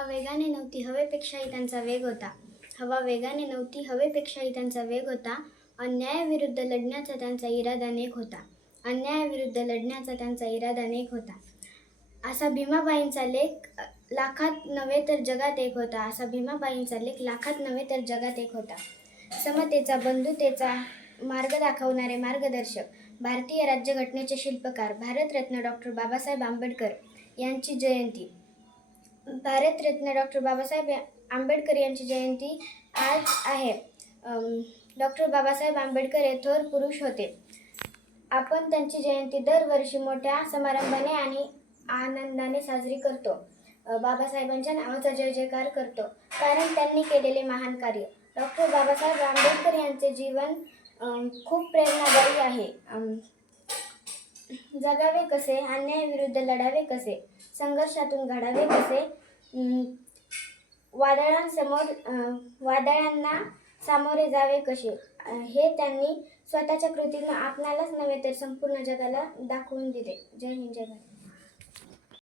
हवा वेगाने नव्हती, हवेपेक्षाही त्यांचा वेग होता. हवा वेगाने नव्हती, हवेपेक्षाही त्यांचा वेग होता. अन्यायाविरुद्ध लढण्याचा त्यांचा इरादा नेक होता. अन्यायाविरुद्ध लढण्याचा त्यांचा इरादा नेक होता. असा भीमाबाईंचा लेख लाखात नव्हे तर जगात एक होता. असा भीमाबाईंचा लेख लाखात नव्हे तर जगात एक होता. समतेचा, बंधुतेचा मार्ग दाखवणारे मार्गदर्शक, भारतीय राज्यघटनेचे शिल्पकार, भारतरत्न डॉक्टर बाबासाहेब आंबेडकर यांची जयंती. भारतरत्न डॉक्टर बाबासाहेब आंबेडकर यांची जयंती आज आहे. डॉक्टर बाबासाहेब आंबेडकर हे थोर पुरुष होते. आपण त्यांची जयंती दरवर्षी मोठ्या समारंभाने आणि आनंदाने साजरी करतो. बाबासाहेबांच्या नावाचा जय जयकार करतो, कारण त्यांनी केलेले महान कार्य. डॉक्टर बाबासाहेब आंबेडकर यांचे जीवन खूप प्रेरणादायी आहे. जगावे कसे, अन्यायाविरुद्ध लढावे कसे, संघर्षातून घडावे कसे, वादळांना सामोरे जावे कसे, हे त्यांनी स्वतःच्या कृतीतून आपणालाच नव्हे तर संपूर्ण जगाला दाखवून दिले. जय हिंद, जय भारत.